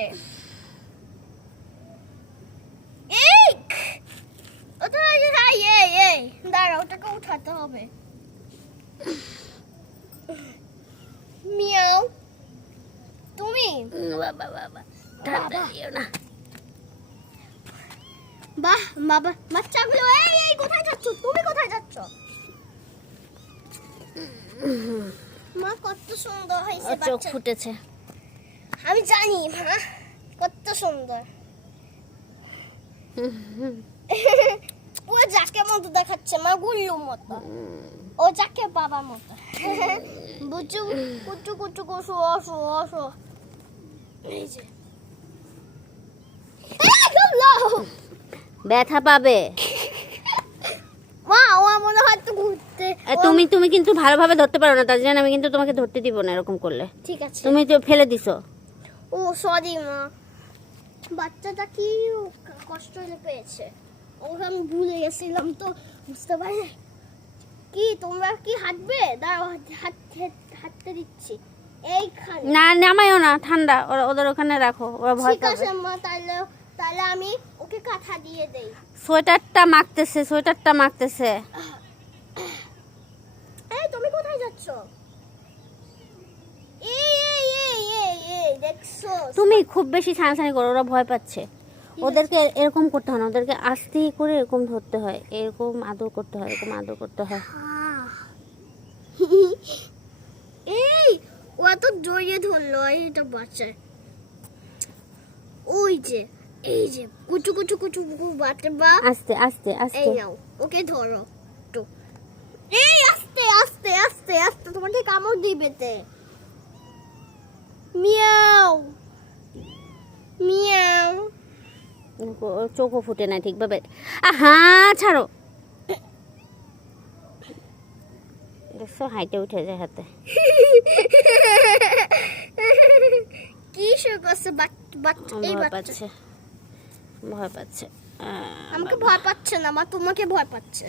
পেটে এই ওটা আগে খাই এই এই। দাঁড়া ওটাকে উঠাতে হবে। মিয়াও তুমি? বাবা বাবা ঠান্ডা দিও না। বাহ বাবা বাচ্চাগুলো এই এই কোথায় যাচ্ছ? তুমি কোথায় যাচ্ছ? মা কত সুন্দর হয়েছে চোখ বাচ্চা ফুটেছে। আমি জানি মা। কত সুন্দর। ও যাকে মতো দেখাচ্ছে মা মতো। ও যাকে বাবার মতো। বুচু কুচু কুচু কুচু অসু অসু। এই যে। ব্যথা পাবে। মা ও মনে হয় তো ঘুরতে তুমি তুমি কিন্তু ভালোভাবে ধরতে পারো না তার জন্য আমি কিন্তু তোমাকে ধরতে দিব না এরকম করলে। ঠিক আছে। তুমি তো ফেলে দিছো। ও সরি মা। বাচ্চাটা কি কষ্ট পেয়েছে? ওকে আমি ভুলে গেছিলাম তো বুঝতে পারি কি তোমরা কি হাঁটবে? দাঁড়াও হাঁট- হাঁটতে দিচ্ছি। এইখানে না নামাইও না ঠান্ডা। ওরা ওদের ওখানে রাখো ওরা ভয় ঠিক আছে মা তাহলে তাহলে আমি ওকে কাঁথা দিয়ে দেই। সোয়েটারটা মাখতেছে সোয়েটারটা মাখতেছে। এই তুমি কোথায় যাচ্ছ এই এই এই এই এই দেখছ তুমি খুব বেশি ছানাছানি করো ওরা ভয় পাচ্ছে। ওদেরকে এরকম করতে হয় না ওদেরকে আস্তে করে এরকম ধরতে হয় এরকম আদর করতে হয় এরকম আদর করতে হয়। এই ও এত জড়িয়ে ধরলো এইটা বাচ্চায় ওই যে এই যে কুচু কুচু কুচু কুচু বাচ্চা বা। আস্তে আস্তে এই আস্তে নাও ওকে ধরো তো এই আস্তে আস্তে আস্তে আস্তে তোমাকে কামড় দিবে তে। মিয়াও। মিয়াও। চোখও ফুটে না ঠিকভাবে আহা ছাড়ো। দেখছ হাইটে উঠে যায় হাতে। কি শুরু করছে এই বাচ্চা? পাচ্ছে। ভয় পাচ্ছে। আমাকে ভয় পাচ্ছে না মা তোমাকে ভয় পাচ্ছে।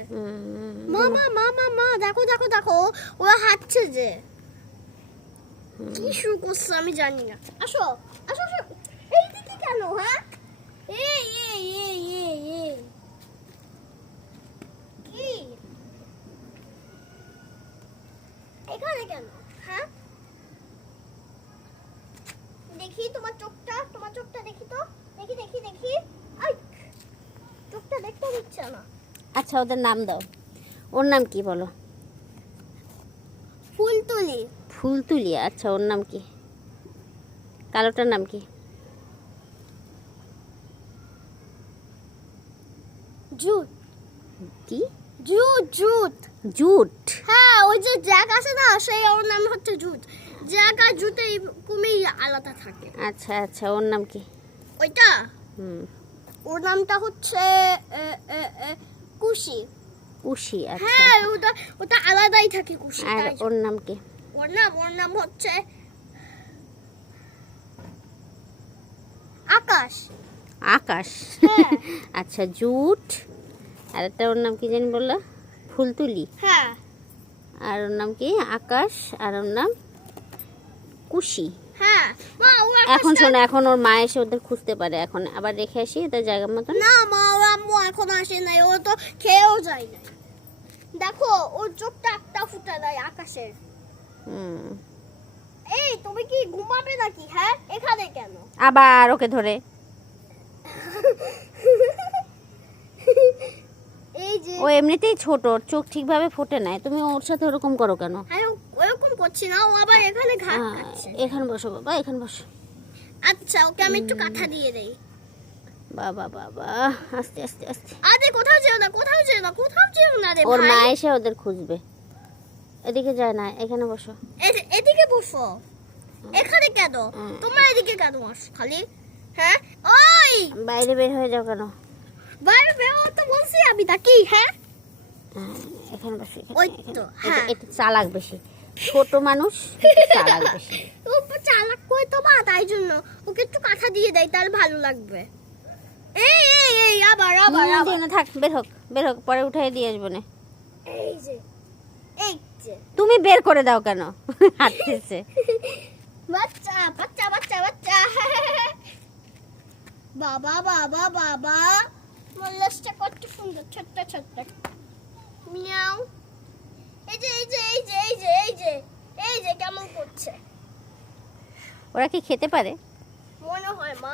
মা মা মা মা দেখো দেখো দেখো ওরা হাঁটছে যে। কি শুরু করছে আমি জানি না। আসো আসো আসো। এই দিকে কেন হ্যাঁ? এই এই এই এই এই। কি? এখানে কেন হ্যাঁ? দেখি তোমার চোখটা তোমার চোখটা দেখি তো। দেখি দেখি দেখি। চোখটা দেখতে দিচ্ছে না। আচ্ছা ওদের নাম দাও। ওর নাম কি বলো? ফুল তুলি ফুল তুলি আচ্ছা ওর নাম কি? কালোটার নাম কি? জুট। কি? Jute jute. জুট? হ্যাঁ ওই যে জ্যাক আছে না সেই ওর নাম হচ্ছে জুট। জ্যাক আর জুটে কুমি আলাদা থাকে। আচ্ছা আচ্ছা ওর নাম কি? ওইটা? হুম। ওর নামটা হচ্ছে এ, কুশি। আচ্ছা। হ্যাঁ ওটা ওটা আলাদাই থাকে কুশি আর ওর নাম কি? ওর নাম ওর নাম হচ্ছে আকাশ। আকাশ। হ্যাঁ। আচ্ছা জুট। আর একটা ওর নাম কি জানি বলল? ফুলতুলি। হ্যাঁ। আর ওর নাম কি? আকাশ। আর ওর নাম কুশি। হ্যাঁ। এখন শোনো এখন ওর মা এসে ওদের খুঁজতে পারে। এখন আবার রেখে আসি ওদের জায়গার মতন? না মা ও আম্মু এখন আসে নাই। ও তো খেয়েও যায় নাই। দেখো ওর চোখটা একটা ফুটা দেয় আকাশের। এই তুমি কি ঘুমাবে নাকি হ্যাঁ? এখানে কেন? আবার ওকে ধরে। এই যে ও এমনিতেই ছোট চোখ ঠিকভাবে ফোটে নাই তুমি ওর সাথে ওরকম করো কেন? হ্যাঁ ওরকম করছি না ও আবার এখানে ঘাট কাটছে এখানে বসো বাবা এখানে বসো। আচ্ছা ওকে আমি একটু কাঁথা দিয়ে দেই। বাবা বাবা আস্তে আস্তে আস্তে। আরে কোথাও যেও না কোথাও যেও না কোথাও যেও না রে ওর মা এসে ওদের খুঁজবে। এদিকে যায় না এখানে বসো। এদিকে বসো। এখানে কেন। তোমরা এদিকে কেন আসো খালি? হ্যাঁ? ওই! বাইরে বের হয়ে যাও কেন? বাইরে বেরো তো বলছি আমি তা কি হ্যাঁ? হ্যাঁ, এখানে বসো ওই তো, এটা- হ্যাঁ। এটা চালাক বেশি। ছোট মানুষ চালাক বেশি। ও চালাক কই তো মা তাই জন্য। ওকে একটু কাঁথা দিয়ে দেয় তাহলে ভালো লাগবে। এই এই এই আবার আবার আবার। থাক বের হোক বের হোক পরে উঠাই দিয়ে আসব না। এই যে এই যে তুমি বের করে দাও কেন? হাঁটতেছে। বাচ্চা বাচ্চা বাচ্চা বাচ্চা। বাবা বাবা বাবা। মল্লাসটা কত সুন্দর ছোট্ট ছোট্ট। মিয়াও। এই যে এই যে এই যে এই যে এই যে এই যে কেমন করছে? ওরা কি খেতে পারে? মনে হয় মা